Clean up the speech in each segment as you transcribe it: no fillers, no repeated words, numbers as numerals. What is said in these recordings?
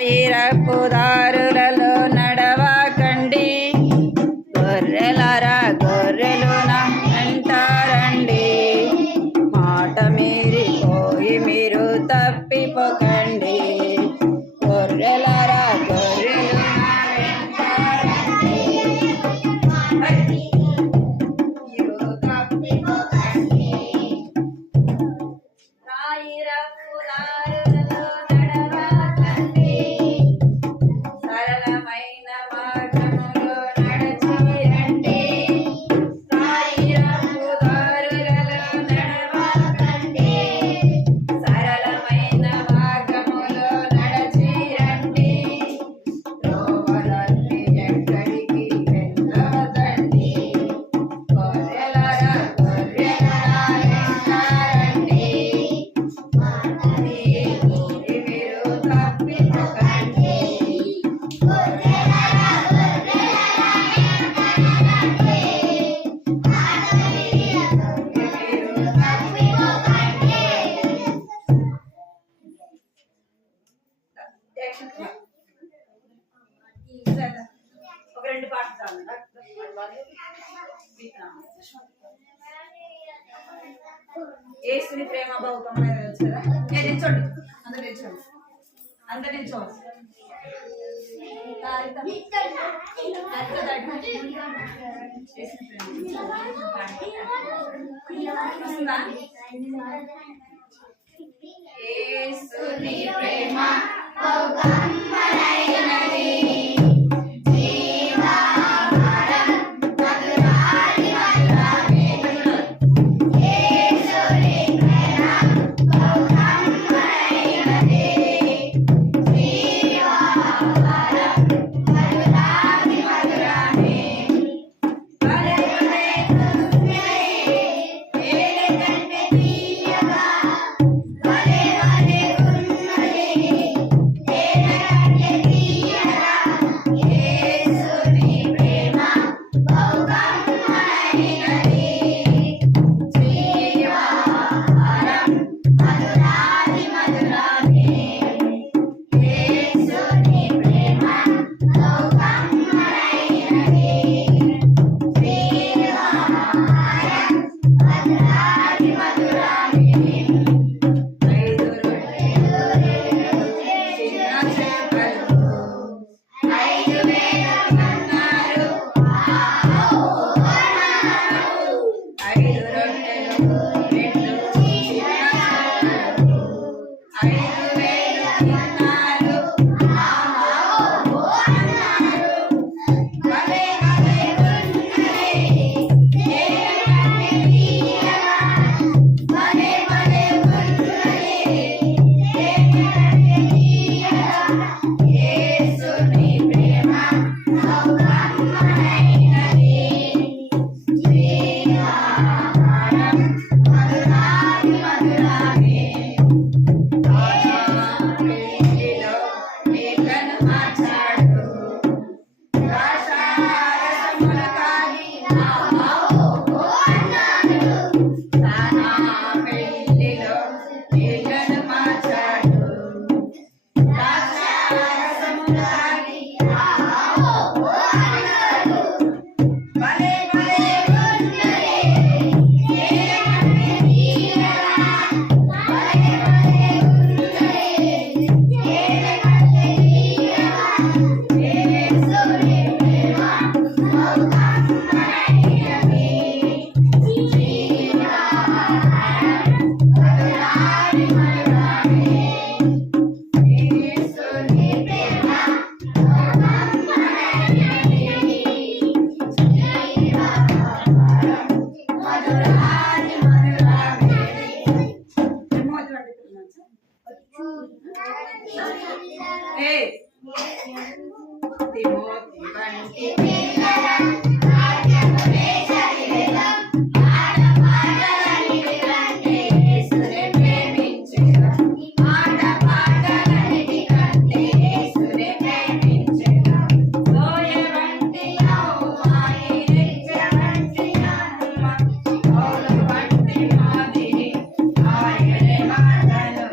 ఐరపు దారులలో నడవకండి, గొర్రెలారా గొర్రెలు నా వెంటారండి. మాట మీరిపోయి మీరు తప్పిపోకండి, గొర్రెలారా గొర్రెలు నా వెంటారండి. మీరు తప్పిపోకండి. ఐరపు దారులలో నడవకండి, సరళమైన మార్గములో నడిచి రండి. ఐరపు దారులలో నడవకండి, సరళమైన మార్గములో నడిచి రండి. త్రోవలన్నీ ఎక్కడికి వెళ్ళవద్దండి, గొర్రెలారా గొర్రెలారా వెంటారండి. మీరు తప్పిపోకండి, గొర్రెలారా గొర్రెలారా వెంటారండి. మీరు తప్పిపోకండి. ఒక రెండు పాటలు చాలు. యేసుని ప్రేమ బహుకం అనేది తెలుసు కదా. నిల్చోండి, అందరు నిల్చోండి, అందరు నిల్చోవాలి. యేసుని ప్రేమ బహుకమ్మనైనది, జీవాహారం మధురాది మధురమే. యేసుని ప్రేమ బహుకమ్మనైనది, జీవాహారం మధురాది మధురమే. భలే భలే ఉన్నది, తేనె కంటే తీయగా. భలే భలే ఉన్నది, తేనె కంటే తీయగా. యేసుని ప్రేమ బహుకమ్మనైనది, జీవాహారం మధురాది మధురమే. యేసుని ప్రేమ బహుకమ్మనైనది, జీవాహారం మధురాది మధురమే. ఐదు రొట్టెలు చిన్న చేపలు, 5,000 మన్నాలు అన్నారు. 5 రొట్టెలు 2 చిన్న చేపలు, 5,000 మన్నాలు అన్నారు. భలే భలే ఉన్నది, తేనె కంటే తీయగా. భలే భలే ఉన్నది, తేనె కంటే తీయగా. యేసుని ప్రేమ బహుకమ్మనైనది, జీవాహారం మధురాది మధురమే. పెళ్లిలో మేకను మార్చాడు, ద్రాక్షారసముల తాగి ఆహో అన్నాడు. తానా పెళ్లిలో మేకను మార్చాడు, ద్రాక్షారసముల తాగి ఆహో అన్నాడు. భలే భలే ఉన్నది, తేనె కంటే తీయగా. భలే భలే ఉన్నది, తేనె కంటే తీయగా. యేసుని ప్రేమ బహుకమ్మనైనది, జీవాహారం మధురాది మధురమే. యేసుని ప్రేమ బహుకమ్మనైనది, జీవాహారం మధురాది మధురమే. తిమోతి వంటి పిల్లల రాజ్యమునే శరీరం, ఆడపాటలని కంటే యేసునే ప్రేమించెదం. ఆడపాటలన్నిటి కంటే యేసునే ప్రేమించెదం. లోయ వంటి యెహోవాయే, నిత్య వంటి ఆత్మ, పౌలు వంటి మాదిరి ఆయనే మాటలు.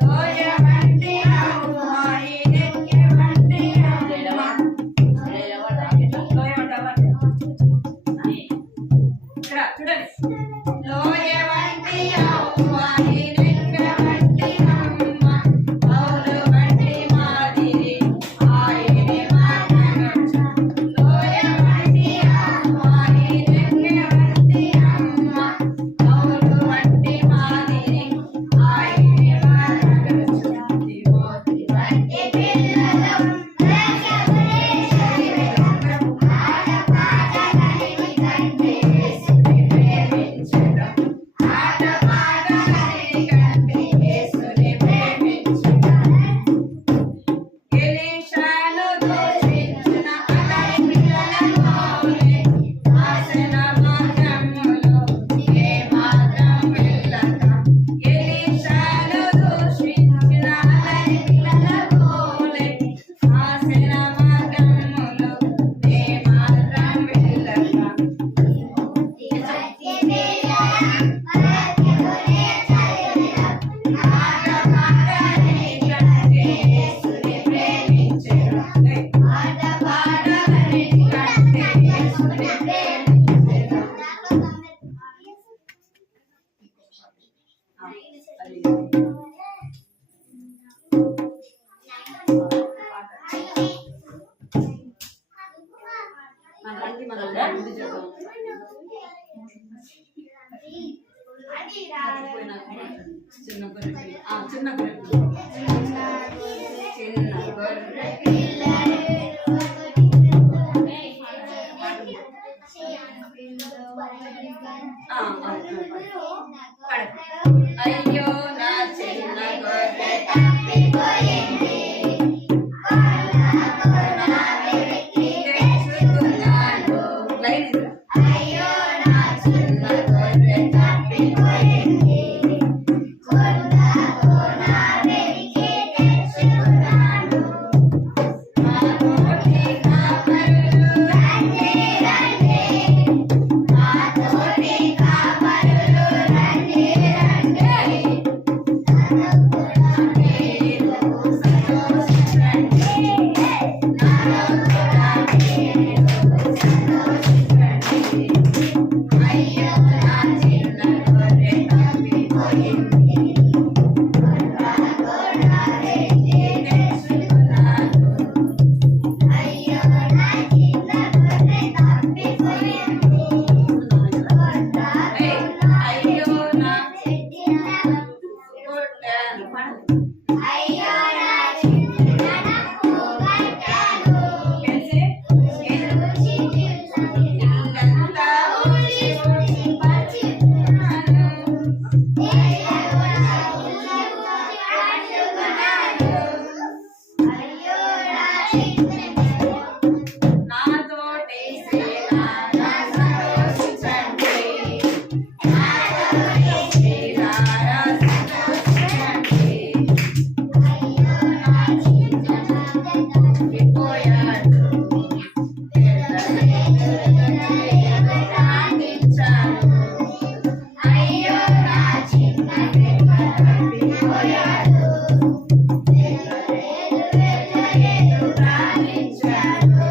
లోయ వంటి యెహోవాయే, గొర్రె అయ్యో నా చిన్న గొర్రె తప్పిపోయింది తెచ్చుకున్నాను. లైన్ ఇదిరా. అయ్యో నా చిన్న గొర్రె తప్పిపోయింది కొండలో నా వెతికి తెచ్చుకున్నాను. మా తోటి కాపరులు రండి రండి, మా తోటి కాపరులు రండి రండి, నాలో కూడా మీరు సంతోషించండి, నాలో కూడా మీరు సంతోషించండి. అయ్యో నా చిన్న గొర్రె తప్పిపోయింది కొండలో నా వెతికి తెచ్చుకున్నాను. అయ్యో నా చిన్న గొర్రె తప్పిపోయింది అయ్యో నా అయ్యో నా చిన్ననకు కట్టాను. ఇల్లంతా ఊడ్చి ఊడ్చి పరుచుకున్నాను. అయ్యో నా నాతోటి శ్రీరారా సంతోషించండి, నాతోటి శ్రీరారా సంతోషించండి. అయ్యో నా చిన్న తప్పిపోయాడు ప్రార్థించాను. అయ్యో నా చిన్న తప్పిపోయాడు ప్రార్థించాను.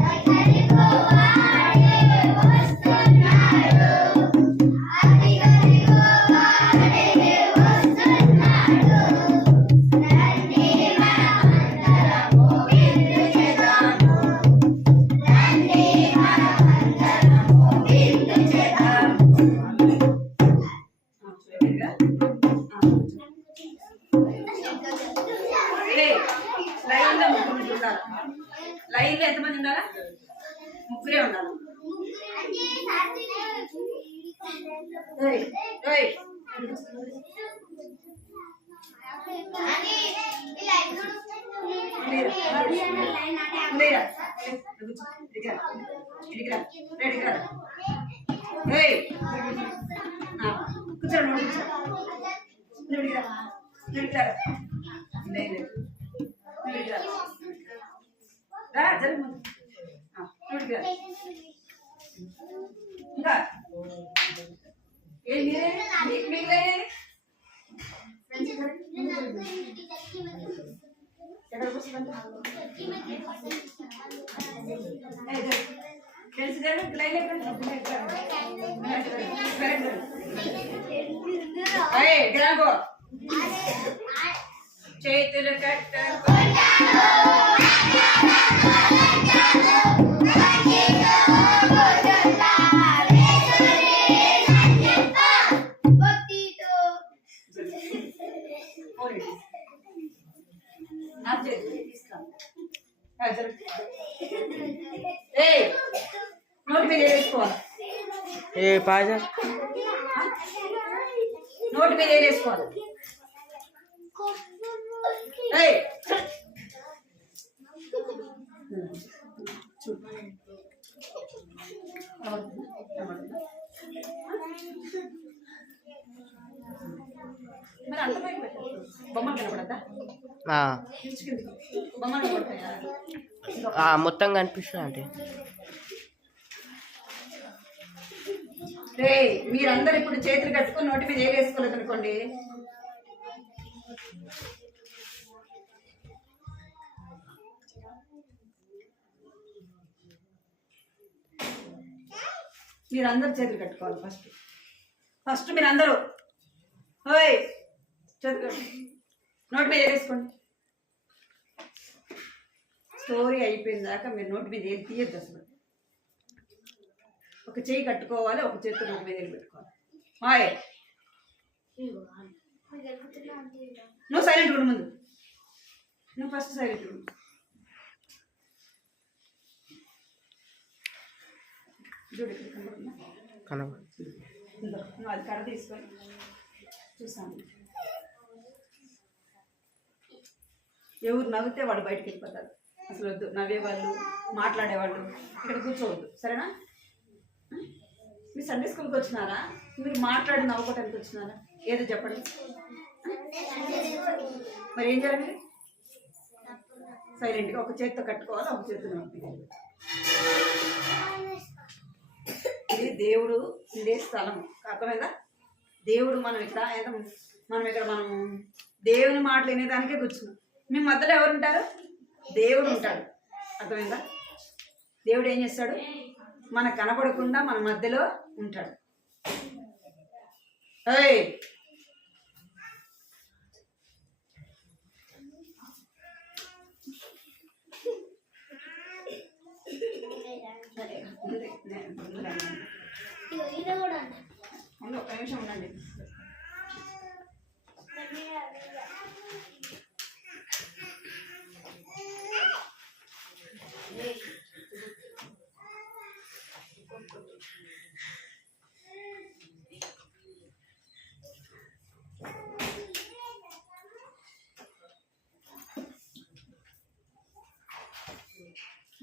అదిగదిగో వాడే వస్తున్నాడు, అదిగదిగో వాడే వస్తున్నాడు. రండి మనమందరము విందు చేద్దాము, రండి మనమందరము విందు చేద్దాము. లైన్లో ముగ్గురు ఉండాలి. లైన్లో ఎంతమంది ఉండాలా? ముగ్గురే ఉండాలి. ఓయ్, ఓయ్. ఉండేరా. ఇడికిరా, ఇడికిరా, ఇడికిరా. ఓయ్. కూర్చోండి, కూర్చో. ఇడికిరా, ఇడికిరా. లేదు రా జరుగు ముందు. ఇడికిరా. ఇంకా ఏం మిగిలేదు ఎక్కడ కూర్చుందంటే తెలిసి గ్రాంగో చేతులు కట్టుకో నోటి మీద వేసుకోవాలి. నోటి మీద వేసుకోవాలి. మరి అంత పైకి పెట్టారు. బొమ్మలు కనపడద్దా? బొమ్మలు కనపడతాయా? మొత్తం కనిపిస్తుంది అంటే మీరందరూ ఇప్పుడు చేతులు కట్టుకుని నోటి మీద వేసుకోలేదు అనుకోండి, మీరందరూ చేతులు కట్టుకోవాలి. ఫస్ట్ మీరందరూ ఓయ్ చేతులు కట్టు నోటి మీద వేసుకోండి. స్టోరీ అయిపోయిన దాకా మీరు నోటి మీద ఏది తీయద్దు. అసలు ఒక చేయి కట్టుకోవాలి, ఒక చేతితో నోటి మీద వెళ్ళి పెట్టుకోవాలి. మాయ్ నువ్వు సైలెంట్ ఉండు. ముందు నువ్వు ఫస్ట్ సైలెంట్ చూడు ఇక్కడ కనబడుతుందా? నువ్వు అది కర్ర తీసుకొని చూసాను. ఎవరు నవ్వితే వాడు బయటకు వెళ్ళిపోతారు. అసలు వద్దు, నవ్వేవాళ్ళు మాట్లాడేవాళ్ళు ఇక్కడ కూర్చోవద్దు, సరేనా? మీరు సండే స్కూల్కి వచ్చినారా? మీరు మాట్లాడి నవ్వుకోవటానికి వచ్చినారా? ఏదో చెప్పండి. మరి ఏం చేయాలి? మీరు సైలెంట్గా ఒక చేతితో కట్టుకోవాలి, ఒక చేతితో నవ్వుకోవాలి. ఇది దేవుడు ఉండే స్థలం, అర్థమైందా? దేవుడు మనం ఇక్కడ మనం దేవుని మాటలు వినేదానికే కూర్చున్నాం. మీ మధ్యలో ఎవరు ఉంటారు? దేవుడు ఉంటాడు, అర్థమైందా? దేవుడు ఏం చేస్తాడు? మనకు కనపడకుండా మన మధ్యలో ఉంటాడు. ఏయ్ ఒక్క నిమిషం ఉండండి.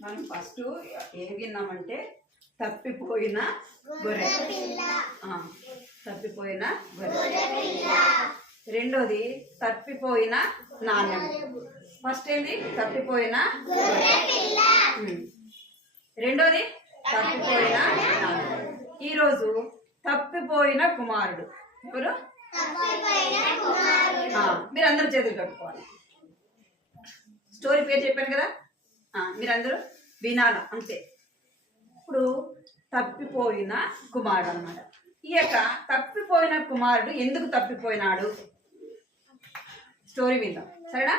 మనం ఫస్ట్ ఏం విన్నామంటే తప్పిపోయిన గొర్రె, తప్పిపోయిన గొర్రె. రెండోది తప్పిపోయిన నాణ్యం. ఫస్ట్ ఏంటి? తప్పిపోయిన రెండోది తప్పిపోయిన నాణ్యం. ఈరోజు తప్పిపోయిన కుమారుడు. ఎవరు? మీరందరూ చేతులు కట్టుకోవాలి. స్టోరీ పేరు చెప్పాను కదా, మీరందరూ వినాలి అంతే. ఇప్పుడు తప్పిపోయిన కుమారుడు అన్నమాట. ఈ యొక్క తప్పిపోయిన కుమారుడు ఎందుకు తప్పిపోయినాడు? స్టోరీ విందాం, సరేనా?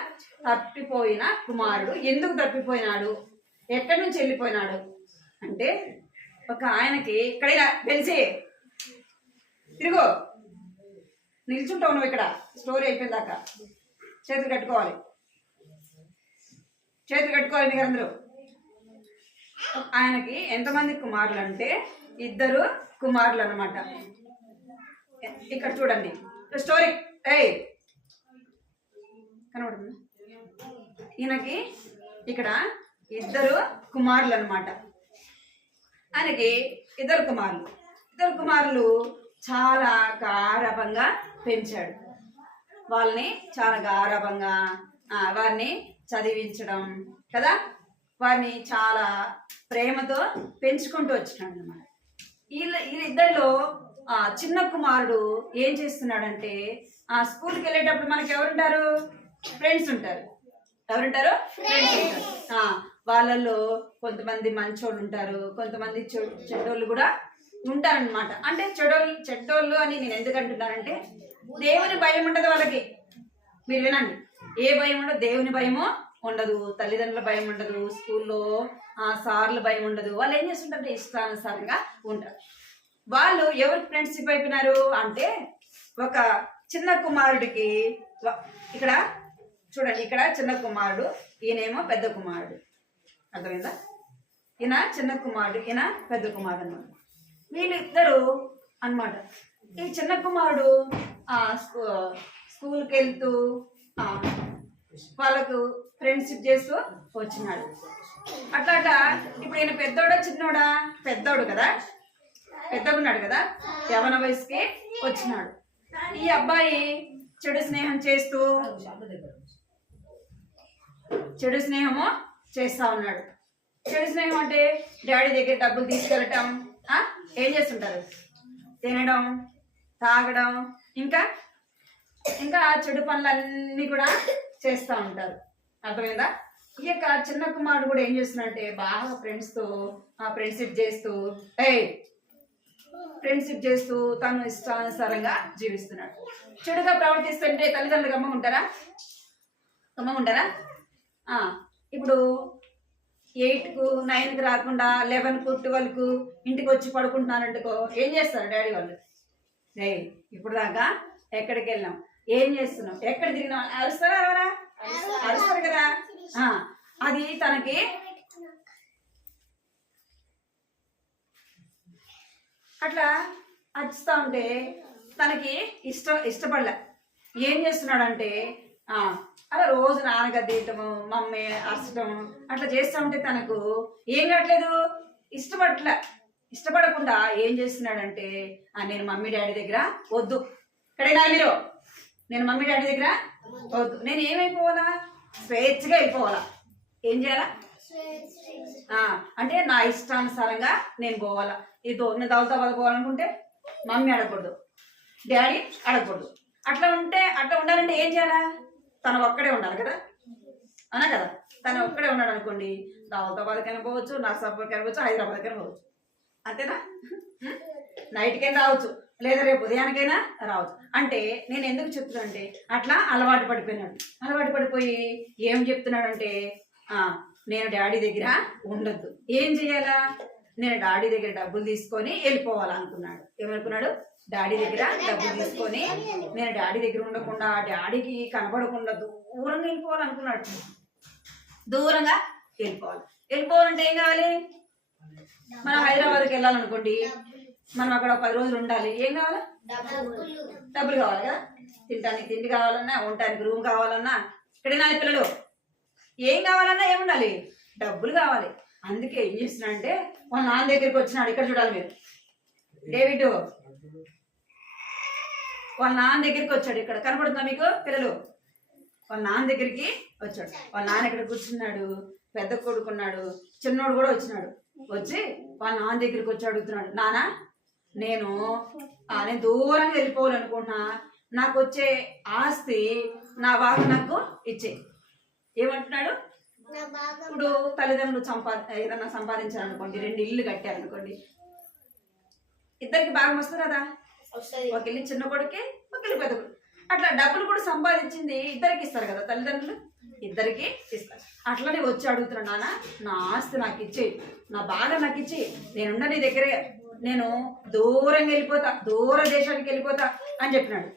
తప్పిపోయిన కుమారుడు ఎందుకు తప్పిపోయినాడు? ఎక్కడి నుంచి వెళ్ళిపోయినాడు అంటే, ఒక ఆయనకి ఇక్కడ తెలిసి తిరుగు నిల్చుంటావు నువ్వు ఇక్కడ. స్టోరీ అయిపోయిందాక చేతులు కట్టుకోవాలి, చేతులు కట్టుకోవాలి మీరు అందరూ. ఆయనకి ఎంతమంది కుమారులు అంటే 2 కుమారులు అన్నమాట. ఇక్కడ చూడండి స్టోరీ. కనబడుతుంది? ఈయనకి ఇక్కడ 2 కుమారులు అన్నమాట. ఆయనకి 2 కుమారులు చాలా గారాబంగా పెంచాడు. వాళ్ళని చాలా గారాబంగా వారిని చదివించడం కదా, వారిని చాలా ప్రేమతో పెంచుకుంటూ వచ్చినాడు అన్నమాట. వీళ్ళిద్దరిలో చిన్న కుమారుడు ఏం చేస్తున్నాడంటే, స్కూల్కి వెళ్ళేటప్పుడు మనకి ఎవరుంటారు? ఫ్రెండ్స్ ఉంటారు. ఎవరుంటారు? ఫ్రెండ్స్ ఉంటారు. వాళ్ళల్లో కొంతమంది మంచోళ్ళు ఉంటారు, కొంతమంది చెడ్డోళ్ళు కూడా ఉంటారనమాట. అంటే చెడ్డోళ్ళు అని నేను ఎందుకు అంటున్నానంటే, దేవుని భయం ఉండదు వాళ్ళకి. మీరు వినండి, ఏ భయం ఉండదు, దేవుని భయము ఉండదు, తల్లిదండ్రుల భయం ఉండదు, స్కూల్లో సార్ల భయం ఉండదు. వాళ్ళు ఏం చేస్తుంటారంటే ఇష్టానుసారంగా ఉంటారు. వాళ్ళు ఎవరికి ఫ్రెండ్షిప్ అయిపోయినారు అంటే, ఒక చిన్న కుమారుడికి, ఇక్కడ చూడండి, ఇక్కడ చిన్న కుమారుడు, ఈయనేమో పెద్ద కుమారుడు. అర్థమైందా? ఈయన చిన్న కుమారుడు, ఈయన పెద్ద కుమారుడు అన్నమాట. వీళ్ళిద్దరు అన్నమాట. ఈ చిన్న కుమారుడు స్కూల్కి వెళ్తూ వాళ్ళకు ఫ్రెండ్షిప్ చేస్తూ వచ్చినాడు. అట్లా ఇప్పుడు ఈయన పెద్దోడా చిన్నోడా? పెద్దోడు కదా, పెద్దగున్నాడు కదా, యవన వయసుకి వచ్చినాడు. ఈ అబ్బాయి చెడు స్నేహం చేస్తా ఉన్నాడు. చెడు స్నేహం అంటే డాడీ దగ్గర డబ్బులు తీసుకెళ్ళటం, ఏం చేస్తుంటారు? తినడం, తాగడం, ఇంకా చెడు పనులన్నీ కూడా చేస్తూ ఉంటారు. అర్థమైందా? ఈ యొక్క చిన్న కుమారుడు కూడా ఏం చేస్తున్నాడంటే, బాగా ఫ్రెండ్స్తో ఫ్రెండ్షిప్ చేస్తూ తను ఇష్టానుసారంగా జీవిస్తున్నాడు. చెడుగా ప్రవర్తిస్తుంటే తల్లిదండ్రులు గమ్మగుంటారా? ఇప్పుడు 8కు 9కు రాకుండా 11కు 12కు ఇంటికి వచ్చి పడుకుంటున్నారంటుకో, ఏం చేస్తారు డాడీ వాళ్ళు? ఇప్పుడు దాకా ఎక్కడికి వెళ్ళాం, ఏం చేస్తున్నాం, ఎక్కడ తిరిగినాం, అరుస్తారా? ఎవరా అరుస్తారు కదా. అది తనకి అట్లా అరుస్తా ఉంటే తనకి ఇష్టపడలే. ఏం చేస్తున్నాడంటే అలా రోజు నాన్నగారు తీయటము, మమ్మీ అరచడం అట్లా చేస్తూ ఉంటే తనకు ఏం కావట్లేదు, ఇష్టపడకుండా ఏం చేస్తున్నాడంటే నేను మమ్మీ డాడీ దగ్గర వద్దు, ఇక్కడేనా మీరు, నేను మమ్మీ డాడీ దగ్గర వద్దు, నేను ఏమైపోవాలా, స్వేచ్ఛగా వెళ్ళిపోవాలా. ఏం చేయాలా అంటే నా ఇష్టానుసారంగా నేను పోవాలా. నేను దౌలతాబాద్ పోవాలనుకుంటే మమ్మీ అడగకూడదు, డాడీ అడగకూడదు. అట్లా ఉండాలంటే ఏం చేయాలా, తను ఒక్కడే ఉండాలి కదా, అనా కదా. తను ఒక్కడే ఉన్నాడు అనుకోండి, దౌలతాబాద్కైనా పోవచ్చు, నర్సాపూర్కైనా పోవచ్చు, హైదరాబాద్కైనా పోవచ్చు, అంతేనా. నైట్కైనా రావచ్చు, లేదా రేపు ఉదయానికైనా రావచ్చు. అంటే నేను ఎందుకు చెప్తున్నానంటే అట్లా అలవాటు పడిపోయి ఏం చెప్తున్నాడంటే నేను డాడీ దగ్గర ఉండొద్దు, ఏం చెయ్యాలా, నేను డాడీ దగ్గర డబ్బులు తీసుకొని వెళ్ళిపోవాలనుకున్నాడు. ఏమనుకున్నాడు, డాడీ దగ్గర డబ్బులు తీసుకొని నేను డాడీ దగ్గర ఉండకుండా, డాడీకి కనపడకుండా దూరంగా వెళ్ళిపోవాలనుకున్నాడు. దూరంగా వెళ్ళిపోవాలంటే ఏం కావాలి, మనం హైదరాబాద్కి వెళ్ళాలనుకోండి, మనం అక్కడ 10 రోజులు ఉండాలి. ఏం కావాలి, డబ్బులు కావాలి కదా. తినడానికి తిండి కావాలన్నా, ఉండటానికి రూమ్ కావాలన్నా, ఇక్కడైనా పిల్లలు ఏం కావాలన్నా ఏముండాలి, డబ్బులు కావాలి. అందుకే ఏం చేస్తున్నాడంటే వాళ్ళ నాన్న దగ్గరికి వచ్చినాడు. ఇక్కడ చూడాలి మీరు, డేవిడ్ వాళ్ళ నాన్న దగ్గరికి వచ్చాడు. ఇక్కడ కనపడుతుందా మీకు పిల్లలు, వాళ్ళ నాన్న దగ్గరికి వచ్చాడు. వాళ్ళ నాన్న ఇక్కడ కూర్చున్నాడు, పెద్ద కొడుకున్నాడు, చిన్నోడు కూడా వచ్చినాడు. వచ్చి వాళ్ళ నాన్న దగ్గరికి వచ్చి అడుగుతున్నాడు, నాన్న నేను దూరంగా వెళ్ళిపోవాలనుకుంటున్నా, నాకు వచ్చే ఆస్తి నా బాగా నాకు ఇచ్చే. ఏమంటున్నాడు, ఇప్పుడు తల్లిదండ్రులు ఏదన్నా సంపాదించారనుకోండి, 2 ఇల్లు కట్టారనుకోండి, ఇద్దరికి భాగం వస్తుంది కదా. ఒక ఇల్లు చిన్న కొడుకే, ఒక ఇల్లు పెద్ద కొడుకు. అట్లా డబ్బులు కూడా సంపాదించింది ఇద్దరికి ఇస్తారు కదా, తల్లిదండ్రులు ఇద్దరికి ఇస్తారు. అట్లనే వచ్చి అడుగుతున్నాడు, నాన్న నా ఆస్తి నాకు ఇచ్చేయి, నా బాగా నాకు ఇచ్చేయి, నేనుండ నీ దగ్గరే, నేను దూరంగా వెళ్ళిపోతా, దూర దేశానికి వెళ్ళిపోతా అని చెప్పినాడు.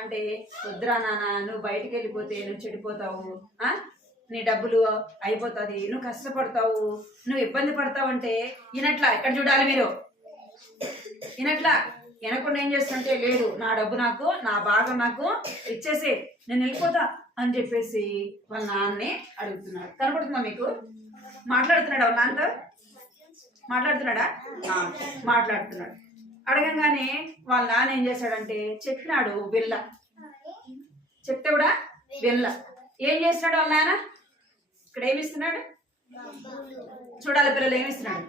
అంటే వద్దురా నాన్న, నువ్వు బయటికి వెళ్ళిపోతే నువ్వు చెడిపోతావు, నీ డబ్బులు అయిపోతుంది, నువ్వు కష్టపడతావు, నువ్వు ఇబ్బంది పడతావు అంటే ఈయనట్లా. ఇక్కడ చూడాలి మీరు, ఈయనట్లా వినకుండా ఏం చేస్తుంటే, లేదు నా డబ్బు నాకు, నా భాగం నాకు ఇచ్చేసి నేను వెళ్ళిపోతా అని చెప్పేసి వాళ్ళ నాన్నే అడుగుతున్నాడు. కనపడుతుందా మీకు, మాట్లాడుతున్నాడా వాళ్ళ నాన్నతో, మాట్లాడుతున్నాడా, మాట్లాడుతున్నాడు. అడగంగానే వాళ్ళ నాన్న ఏం చేశాడంటే చెప్పినాడు వెళ్ళ, చెప్తే కూడా వెళ్ళ. ఏం చేస్తున్నాడు వాళ్ళ నాన్న, ఇక్కడ ఏమిస్తున్నాడు చూడాలి పిల్లలు, ఏమిస్తున్నాడు,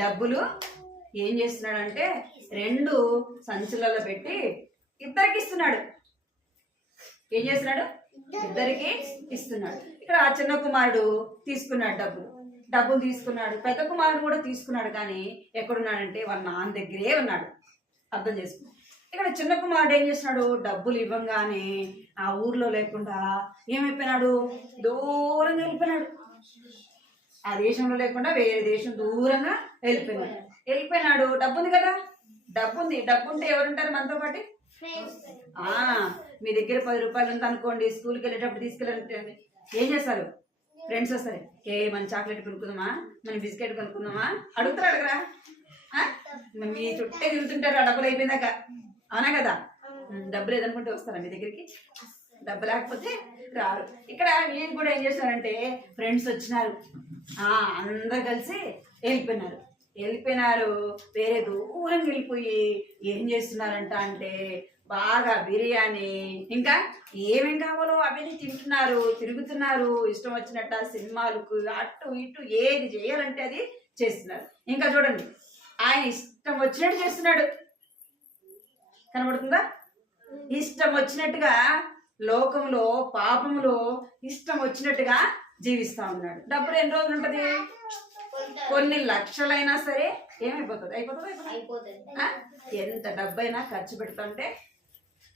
డబ్బులు ఏం చేస్తున్నాడంటే 2 సంచులలో పెట్టి ఇద్దరికి ఇస్తున్నాడు. ఏం చేస్తున్నాడు, ఇద్దరికి ఇస్తున్నాడు. ఇక్కడ ఆ చిన్న కుమారుడు తీసుకున్నాడు, డబ్బులు తీసుకున్నాడు. పెద్ద కుమారుడు కూడా తీసుకున్నాడు, కానీ ఎక్కడున్నాడంటే వాళ్ళ నాన్న దగ్గరే ఉన్నాడు. అర్థం చేసుకున్నాడు. ఇక్కడ చిన్న కుమారుడు ఏం చేస్తున్నాడు, డబ్బులు ఇవ్వంగానే ఆ ఊర్లో లేకుండా ఏమైపోయినాడు, దూరంగా వెళ్ళిపోయినాడు. ఆ దేశంలో లేకుండా వేరే దేశం దూరంగా వెళ్ళిపోయినాడు. డబ్బు ఉంది కదా, డబ్బు ఉంటే ఎవరుంటారు మనతో పాటు, మీ దగ్గర 10 రూపాయలు ఉంది అనుకోండి, స్కూల్కి వెళ్ళేటప్పుడు తీసుకెళ్ళాలంటే ఏం చేస్తారు, ఫ్రెండ్స్ వస్తారు, మన చాక్లెట్ కొనుక్కుందామా, మన బిస్కెట్ కొనుక్కుందామా అడగరా, మీ చుట్టే తిరుగుతుంటారు ఆ డబ్బులు అయిపోయిందాక, అవునా కదా. డబ్బులు ఏదనుకుంటే వస్తారా మీ దగ్గరికి, డబ్బు లేకపోతే రారు. ఇక్కడ వీళ్ళు కూడా ఏం చేస్తారంటే ఫ్రెండ్స్ వచ్చినారు, అందరు కలిసి వెళ్ళిపోయినారు, వేరే దూరం వెళ్ళిపోయి ఏం చేస్తున్నారంట అంటే బాగా బిర్యానీ ఇంకా ఏమేం కావాలో అవన్నీ తిరుగుతున్నారు, ఇష్టం వచ్చినట్ట సినిమాలకు అటు ఇటు ఏది చేయాలంటే అది చేస్తున్నారు. ఇంకా చూడండి, ఆయన ఇష్టం వచ్చినట్టు చేస్తున్నాడు, కనబడుతుందా, ఇష్టం వచ్చినట్టుగా లోకంలో పాపంలో ఇష్టం వచ్చినట్టుగా జీవిస్తా ఉన్నాడు. డబ్బులు ఎన్ని రోజులు ఉంటది, కొన్ని లక్షలైనా సరే అయిపోతుంది. ఎంత డబ్బైనా ఖర్చు పెడుతుంటే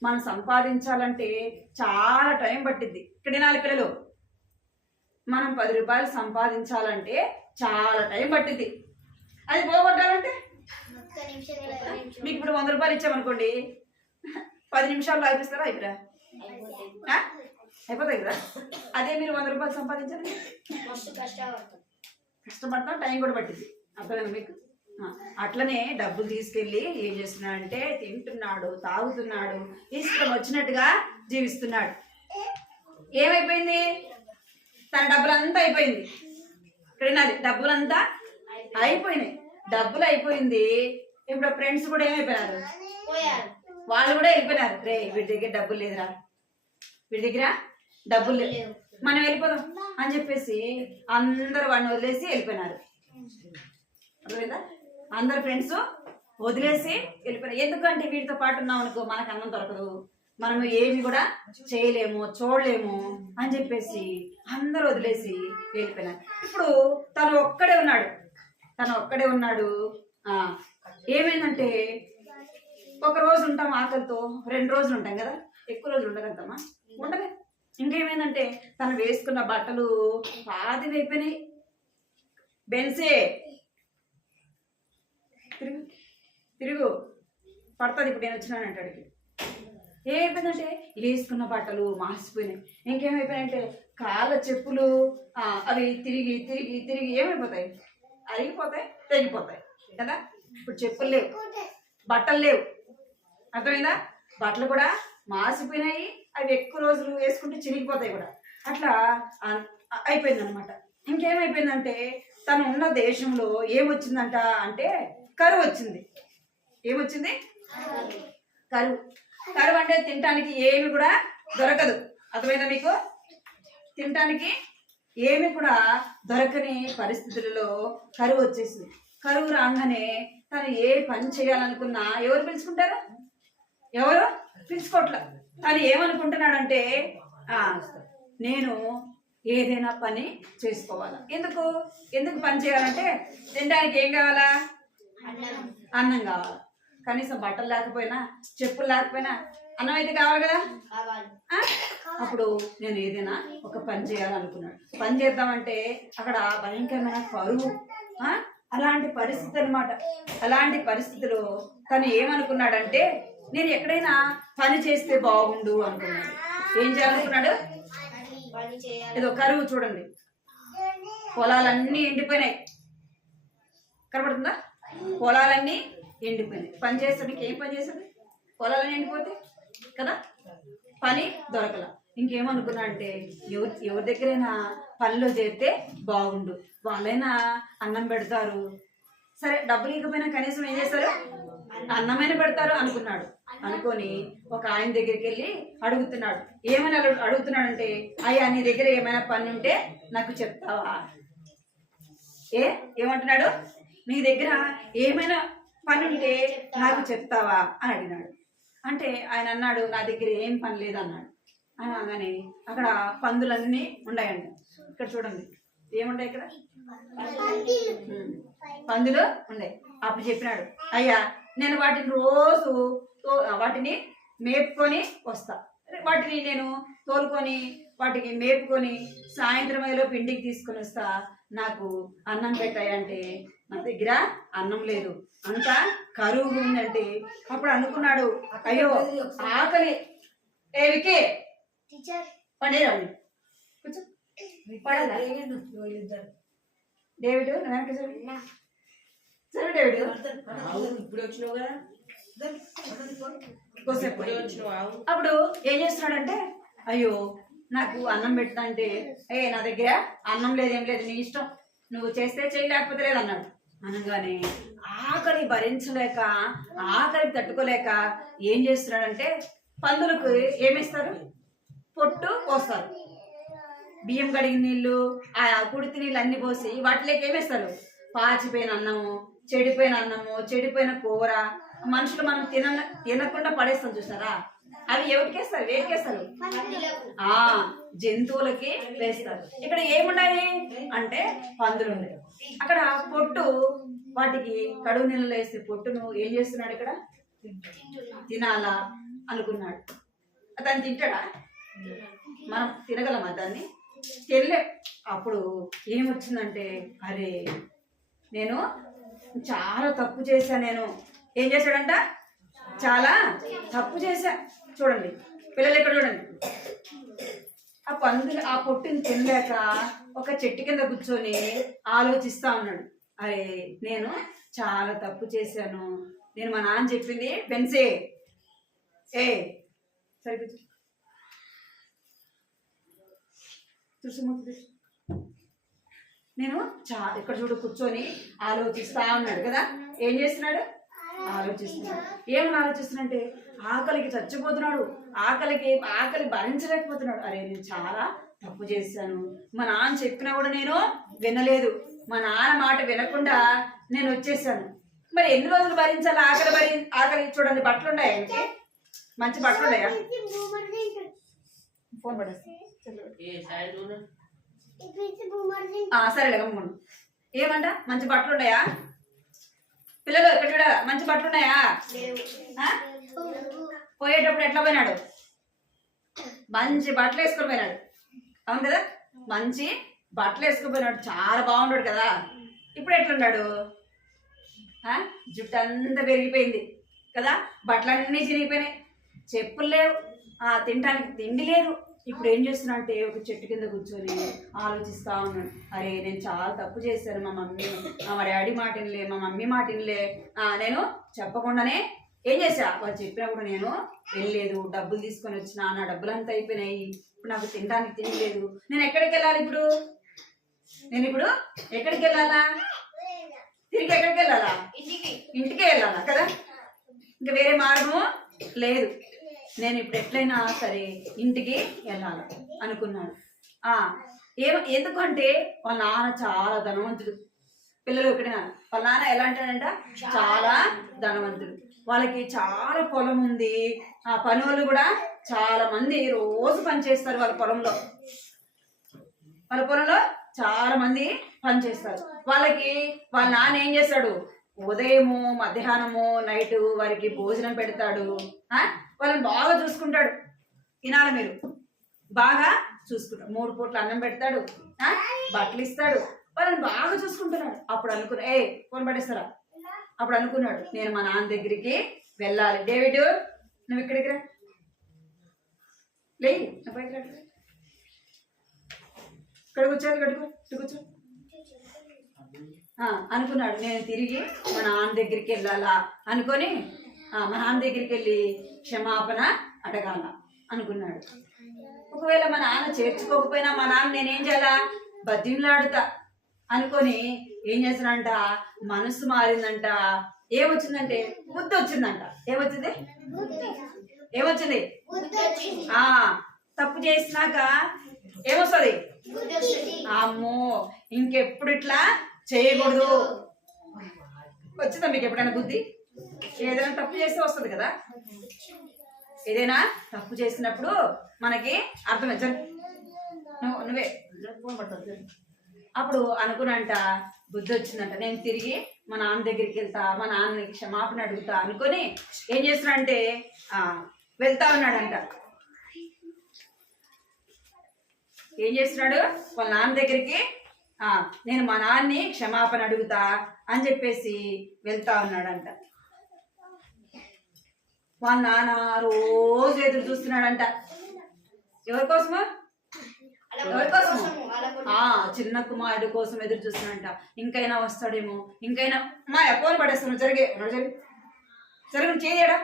మనం సంపాదించాలంటే చాలా టైం పట్టిద్ది. ఇక్కడ 4 పిల్లలు, మనం 10 రూపాయలు సంపాదించాలంటే చాలా టైం పట్టిద్ది. అది పోగొట్టాలంటే మీకు ఇప్పుడు 100 రూపాయలు ఇచ్చామనుకోండి, 10 నిమిషాల్లో అయిపిస్తారా, అయిపోరా, అయిపోతాయి కదా. అదే మీరు 100 రూపాయలు సంపాదించండి, కష్టపడతాం, టైం కూడా పట్టింది. అర్థమైంది మీకు? అట్లనే డబ్బులు తీసుకెళ్ళి ఏం చేస్తున్నాడంటే తింటున్నాడు, తాగుతున్నాడు, ఇష్టం వచ్చినట్టుగా జీవిస్తున్నాడు. ఏమైపోయింది? తన డబ్బులంతా అయిపోయింది. ఇక్కడున్నది డబ్బులంతా అయిపోయినాయి. డబ్బులు అయిపోయింది. ఇప్పుడు ఫ్రెండ్స్ కూడా ఏమైపోయినారు? వాళ్ళు కూడా వెళ్ళిపోయినారు. రే వీడి దగ్గర డబ్బులు లేదురా, వీడి దగ్గర డబ్బులు లేవు, మనం వెళ్ళిపోదాం అని చెప్పేసి అందరు వాడిని వదిలేసి వెళ్ళిపోయినారు. అర్థమైందా? అందరు ఫ్రెండ్స్ వదిలేసి వెళ్ళిపోయినారు. ఎందుకంటే వీటితో పాటు ఉన్నాం అనుకో మనకు అన్నం దొరకదు, మనము ఏమి కూడా చేయలేము, చూడలేము అని చెప్పేసి అందరు వదిలేసి వెళ్ళిపోయినారు. ఇప్పుడు తను ఒక్కడే ఉన్నాడు. ఏమైందంటే ఒక రోజు ఉంటాం ఆకలితో, 2 రోజులు ఉంటాం కదా, ఎక్కువ రోజులు ఉండగలుగుతామా? ఉండలే. ఇంకేమైందంటే తను వేసుకున్న బట్టలు పాతివి అయిపోయినాయి. బెన్సే తిరుగు పడుతుంది, ఇప్పుడు నేను వచ్చినాను అంటాడికి. ఏమైపోయిందంటే వేసుకున్న బట్టలు మాసిపోయినాయి. ఇంకేమైపోయినాయంటే కాళ్ళ చెప్పులు అవి తిరిగి తిరిగి తిరిగి ఏమైపోతాయి? అరిగిపోతాయి, తెగిపోతాయి కదా. ఇప్పుడు చెప్పులు లేవు, బట్టలు లేవు. అర్థమైందా? బట్టలు కూడా మాసిపోయినాయి, అవి ఎక్కువ రోజులు వేసుకుంటే చిరిగిపోతాయి కూడా. అట్లా అయిపోయింది అనమాట. ఇంకేమైపోయిందంటే తను ఉన్న దేశంలో ఏమొచ్చిందంట అంటే కరువు వచ్చింది. ఏమొచ్చింది? కరువు అంటే తినటానికి ఏమి కూడా దొరకదు. అర్థమైందా మీకు? తినటానికి ఏమి కూడా దొరకని పరిస్థితులలో కరువు వచ్చేసింది. కరువు రాగానే తను ఏ పని చేయాలనుకున్నా ఎవరు పిలుచుకుంటారు? ఎవరు పిలుచుకోవట్లే. తను ఏమనుకుంటున్నాడంటే నేను ఏదైనా పని చేసుకోవాలా. ఎందుకు పని చేయాలంటే తినడానికి ఏం కావాలా? అన్నం కావాలా. కనీసం బట్టలు లేకపోయినా, చెప్పులు లేకపోయినా అన్నం అయితే కావాలి కదా. అప్పుడు నేను ఏదైనా ఒక పని చేయాలనుకున్నాడు. పని చేద్దామంటే అక్కడ భయంకరమైన కరువు, అలాంటి పరిస్థితి అనమాట. అలాంటి పరిస్థితిలో తను ఏమనుకున్నాడంటే నేను ఎక్కడైనా పని చేస్తే బాగుండు అనుకున్నాడు. ఏం చేయాలనుకున్నాడు? ఏదో కరువు చూడండి, పొలాలన్నీ ఎండిపోయినాయి. కనబడుతుందా? పొలాలన్నీ ఎండిపోయినాయి. పని చేస్తానికి ఏం పని చేస్తుంది? పొలాలన్నీ ఎండిపోతాయి కదా, పని దొరకల. ఇంకేమనుకున్నా అంటే ఎవరి దగ్గరైనా పనిలో చేరితే బాగుండు, వాళ్ళైనా అన్నం పెడతారు. సరే డబ్బులు ఇకపోయినా కనీసం ఏం చేస్తారు? అన్నమైన పెడతారు అనుకున్నాడు. అనుకొని ఒక ఆయన దగ్గరికి వెళ్ళి అడుగుతున్నాడు. ఏమైనా అడుగుతున్నాడంటే అయ్యా నీ దగ్గర ఏమైనా పని ఉంటే నాకు చెప్తావా? ఏమంటున్నాడు? నీ దగ్గర ఏమైనా పని ఉంటే నాకు చెప్తావా అని అడిగినాడు. అంటే ఆయన అన్నాడు నా దగ్గర ఏం పని లేదన్నాడు. అనగానే అక్కడ పందులన్నీ ఉన్నాయండి. ఇక్కడ చూడండి ఏముంటాయి ఇక్కడ? పందులు ఉండే. అప్పుడు చెప్పినాడు అయ్యా నేను వాటిని మేపుకొని వస్తా, వాటిని నేను తోలుకొని వాటికి మేపుకొని సాయంత్రం అయ్యేలోపు ఇంటికి తీసుకొని వస్తా, నాకు అన్నం పెట్టాయంటే నా దగ్గర అన్నం లేదు, అంతా కరువు ఉందంటే. అప్పుడు అనుకున్నాడు అయ్యో ఆకలి. ఏవికే పడేరా పడదా డేవిడ్ సరే డేవిడ్ ఇప్పుడు వచ్చినావు కదా. అప్పుడు ఏం చేస్తున్నాడంటే అయ్యో నాకు అన్నం పెడతా అంటే నా దగ్గర అన్నం లేదు, ఏం లేదు, నీ ఇష్టం, నువ్వు చేస్తే చేయి లేకపోతే లేదన్నాడు. అనగానే ఆకలి భరించలేక, ఆకలి తట్టుకోలేక ఏం చేస్తున్నాడంటే పందులకు ఏమేస్తారు? పొట్టు పోస్తారు. బియ్యం కడిగిన నీళ్ళు, ఆ కుడితి నీళ్ళు అన్ని పోసి వాటిలోకి ఏమేస్తారు? పాచిపోయిన అన్నము, చెడిపోయిన అన్నము, చెడిపోయిన కూర. మనుషులు మనం తినకుండా పడేస్తాం చూసారా, అవి ఎవరికేస్తారు? వేడికేస్తారు? జంతువులకి వేస్తారు. ఇక్కడ ఏముండాలి అంటే పందులు ఉన్నాయి. అక్కడ పొట్టు, వాటికి కడుగు నీళ్ళలో వేస్తే పొట్టును ఏం చేస్తున్నాడు? ఇక్కడ తినాలా అనుకున్నాడు. దాన్ని తింటాడా? మనం తినగలమా దాన్ని? తెల్లే. అప్పుడు ఏమొచ్చిందంటే అరే నేను చాలా తప్పు చేశా. నేను ఏం చేశాడంట? చాలా తప్పు చేశా. చూడండి పిల్లలు ఇక్కడ చూడండి, ఆ పందులు ఆ పొట్టుని తినలేక ఒక చెట్టు కింద కూర్చొని ఆలోచిస్తా ఉన్నాడు. అరే నేను చాలా తప్పు చేశాను, నేను మా నాన్న చెప్పింది పెన్సే ఏ సరే కూర్చో. నేను ఇక్కడ చూడు కూర్చొని ఆలోచిస్తా ఉన్నాడు కదా. ఏం చేస్తున్నాడు? ఆలోచిస్తున్నాడు. ఏమని ఆలోచిస్తున్నాడంటే ఆకలికి చచ్చిపోతున్నాడు, ఆకలి భరించలేకపోతున్నాడు. అరే నేను చాలా తప్పు చేశాను, మా నాన్న చెప్పినా కూడా నేను వినలేదు, మా నాన్న మాట వినకుండా నేను వచ్చేసాను. మరి ఎన్ని రోజులు భరించాలి ఆకలి చూడండి, బట్టలు ఉన్నాయా? ఇంకే మంచి బట్టలు ఉన్నాయా? ఫోన్ పడేస్తా సరేలే గమ్మును. ఏమంట మంచి బట్టలు ఉన్నాయా పిల్లలు? ఇక్కడ చూడ మంచి బట్టలు ఉన్నాయా? పోయేటప్పుడు ఎట్లా పోయినాడు? మంచి బట్టలు వేసుకొని పోయినాడు. అవును కదా, మంచి బట్టలు వేసుకొని పోయినాడు, చాలా బాగున్నాడు కదా. ఇప్పుడు ఎట్లున్నాడు? జుట్టు అంతా పెరిగిపోయింది కదా, బట్టలన్నీ చిరిగిపోయినాయి, చెప్పులు లేవు, తినడానికి తిండి లేదు. ఇప్పుడు ఏం చేస్తున్నా అంటే ఒక చెట్టు కింద కూర్చొని ఆలోచిస్తా ఉన్నాడు. అరే నేను చాలా తప్పు చేశాను, మా డాడీ మాట వినలే, మా మమ్మీ మాట వినలే, నేను చెప్పకుండానే ఏం చేశా, వాళ్ళు చెప్పినా కూడా నేను వెళ్ళలేదు, డబ్బులు తీసుకొని వచ్చిన, నా డబ్బులు అంతా అయిపోయినాయి, ఇప్పుడు నాకు తినడానికి తినలేదు. నేను ఎక్కడికి వెళ్ళాలి ఇప్పుడు? నేను ఇప్పుడు ఎక్కడికి వెళ్ళాలా? తిరిగి ఎక్కడికి వెళ్ళాలా? ఇంటికే వెళ్ళాలా కదా, ఇంకా వేరే మార్గం లేదు. నేను ఇప్పుడు ఎట్లయినా సరే ఇంటికి వెళ్ళాలి అనుకున్నాడు. ఎందుకంటే వాళ్ళ నాన్న చాలా ధనవంతుడు. పిల్లలు ఎక్కడైనా వాళ్ళ నాన్న ఎలా అంటాడంట, చాలా ధనవంతుడు, వాళ్ళకి చాలా పొలం ఉంది, ఆ పని వాళ్ళు కూడా చాలా మంది రోజు పని చేస్తారు వాళ్ళ పొలంలో చాలా మంది పని చేస్తారు. వాళ్ళ నాన్న ఏం చేస్తాడు, ఉదయము మధ్యాహ్నము నైట్ వారికి భోజనం పెడతాడు, వాళ్ళని బాగా చూసుకుంటాడు. తినాలి మీరు, బాగా చూసుకుంటాడు, 3 పూట్ల అన్నం పెడతాడు, బట్టలు ఇస్తాడు, వాళ్ళని బాగా చూసుకుంటున్నాడు. అప్పుడు ఫోన్ పడేస్తారా? అప్పుడు అనుకున్నాడు నేను మా నాన్న దగ్గరికి వెళ్ళాలి. డేవిడ్ నువ్వు ఇక్కడికి రా, లే నా పైకి రా, ఇక్కడ కూర్చోదు, కూర్చో అనుకున్నాడు. నేను తిరిగి మా నాన్న దగ్గరికి వెళ్ళాలా అనుకొని మా నాన్న దగ్గరికి వెళ్ళి క్షమాపణ అడగాల అనుకున్నాడు. ఒకవేళ మా నాన్న చేర్చుకోకపోయినా మా నాన్న నేనేం చేయాలా, బతిమలాడుతా అనుకొని ఏం చేస్తానంట, మనసు మారిందంట. ఏమొచ్చిందంటే బుద్ధి వచ్చిందంట. ఏమొచ్చింది? తప్పు చేసినాక ఏమొస్తుంది? అమ్మో ఇంకెప్పుడు ఇట్లా చేయకూడదు. వచ్చిందా మీకు ఎప్పుడైనా బుద్ధి? ఏదైనా తప్పు చేస్తే వస్తుంది కదా. ఏదైనా తప్పు చేసినప్పుడు మనకి అర్థమైంది, నువ్వే ఫోన్ పడుతుంది. అప్పుడు అనుకున్నంట బుద్ధి వచ్చిందంట, నేను తిరిగి మా నాన్న దగ్గరికి వెళ్తా, మా నాన్నకి క్షమాపణ అడుగుతా అనుకొని ఏం చేస్తున్నాడంటే వెళ్తా ఉన్నాడంట. ఏం చేస్తున్నాడు? వాళ్ళ నాన్న దగ్గరికి నేను మా నాన్నని క్షమాపణ అడుగుతా అని చెప్పేసి వెళ్తా ఉన్నాడంట. వాళ్ళ నాన్న రోజు ఎదురు చూస్తున్నాడంట. ఎవరి కోసము? చిన్న కుమారుడు కోసం ఎదురు చూస్తున్నాడంట. ఇంకైనా వస్తాడేమో, ఇంకైనా ఫోన్ పడేస్తాను, జరుగు చేయడా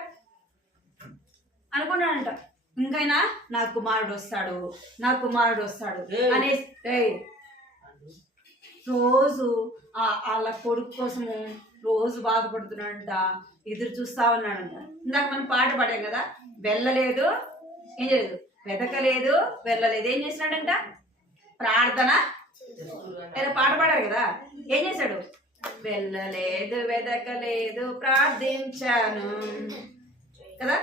అనుకున్నాడంట. ఇంకైనా నా కుమారుడు వస్తాడు అనేసి రోజు వాళ్ళ కొడుకు కోసము రోజు బాధపడుతున్నాడంట, ఎదురు చూస్తా ఉన్నాడంట. ఇందాక మనం పాట పాడాం కదా, వెళ్ళలేదు, ఏం చేయలేదు, వెతకలేదు, వెళ్ళలేదు, ఏం చేసినాడంట? ప్రార్థన. పాట పాడారు కదా, ఏం చేశాడు? వెళ్ళలేదు, వెతకలేదు, ప్రార్థించాను కదా.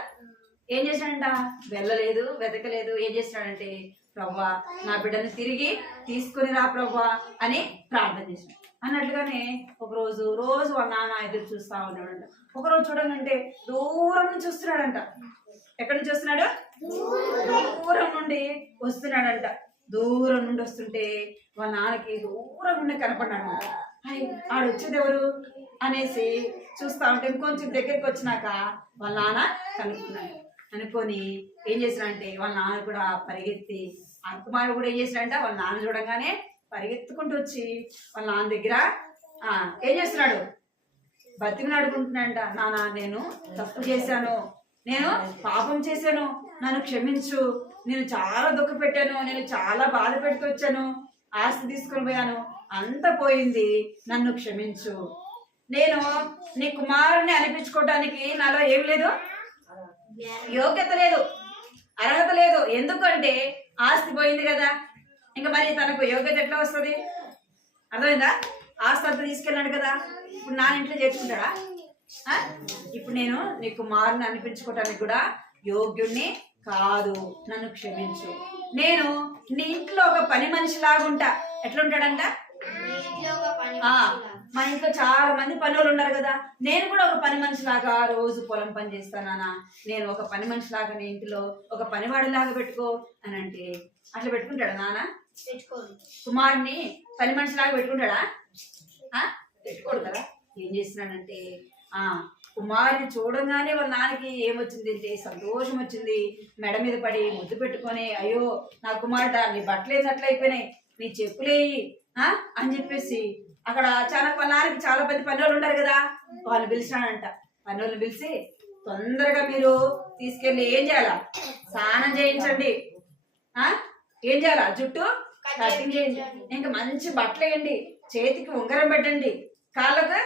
ఏం చేశాడంట? వెళ్ళలేదు, వెతకలేదు, ఏం చేసినాడంటే ప్రభువా నా బిడ్డని తిరిగి తీసుకుని రా ప్రభువా అని ప్రార్థన చేశాడు. అన్నట్లుగానే రోజు వాళ్ళ నాన్న ఎదురు చూస్తా ఉన్నాడంట. ఒకరోజు చూడాలంటే దూరం నుంచి వస్తున్నాడంట. ఎక్కడి నుంచి వస్తున్నాడు? దూరం నుండి వస్తున్నాడంట. దూరం నుండి వస్తుంటే వాళ్ళ నాన్నకి దూరం నుండి కనపడ్డాడంట. ఆడు వచ్చేది ఎవరు అనేసి చూస్తా ఉంటే ఇంకొంచెం దగ్గరికి వచ్చినాక వాళ్ళ నాన్న కనుక్కున్నాడు. అనుకొని ఏం చేసినా అంటే వాళ్ళ నాన్న కూడా పరిగెత్తి ఆ కుమారుడు కూడా ఏం చేసినాడంట, వాళ్ళ నాన్న చూడంగానే పరిగెత్తుకుంటూ వచ్చి వాళ్ళ నాన్న దగ్గర ఏం చేస్తున్నాడు, బతికిని అడుగుంటున్నాడంట, నాన్న నేను తప్పు చేశాను, నేను పాపం చేశాను, నన్ను క్షమించు, నేను చాలా దుఃఖ పెట్టాను, నేను చాలా బాధ పెడుతూ వచ్చాను, ఆస్తి తీసుకొని పోయాను, అంత పోయింది, నన్ను క్షమించు, నేను నీ కుమారుని అనిపించుకోవడానికి నాలో ఏం లేదు, యోగ్యత లేదు, అర్హత లేదు, ఎందుకంటే ఆస్తి పోయింది కదా, ఇంకా మరి తనకు యోగ్యత ఎట్లా వస్తుంది, అర్థమైందా? ఆస్తి అంతా తీసుకెళ్ళాడు కదా, ఇప్పుడు నా ఇంట్లో చేర్చుకుంటాడా? ఇప్పుడు నేను నీ కుమారుని అనిపించుకోవటానికి కూడా యోగ్యుణ్ణి కాదు, నన్ను క్షమించు, నేను నీ ఇంట్లో ఒక పని మనిషి లాగుంటా. ఎట్లుంటాడంట, మా ఇంట్లో చాలా మంది పనులు ఉన్నారు కదా, నేను కూడా ఒక పని మనిషి లాగా రోజు పొలం పని చేస్తానా, నేను ఒక పని మనిషి లాగా నీ ఇంట్లో ఒక పనివాడి లాగా పెట్టుకో అని అంటే అట్లా పెట్టుకుంటాడా నాన్న? కుమారుని పని మనిషి లాగా పెట్టుకుంటాడా? పెట్టుకోడు కదా. ఏం చేస్తున్నాడంటే కుమారుని చూడంగానే వాళ్ళ నాన్నకి ఏమొచ్చింది అంటే సంతోషం వచ్చింది, మెడ మీద పడి ముద్దు పెట్టుకొని, అయ్యో నా కుమారుడా నీ బట్టలు అట్లా అయిపోయినాయి, నీ చెప్పులేయి అని చెప్పేసి అక్కడ చాలా వాళ్ళ నాన్నకి చాలా పెద్ద పనులు ఉంటారు కదా, వాళ్ళు పిలిచినాడంట. పనులను పిలిచి తొందరగా మీరు తీసుకెళ్ళి ఏం చేయాలా, స్నానం చేయించండి, ఏం చేయాలా, జుట్టు కటింగ్ చేయండి, ఇంకా మంచి బట్టలు వేయండి, చేతికి ఉంగరం పెట్టండి, కాళ్ళకు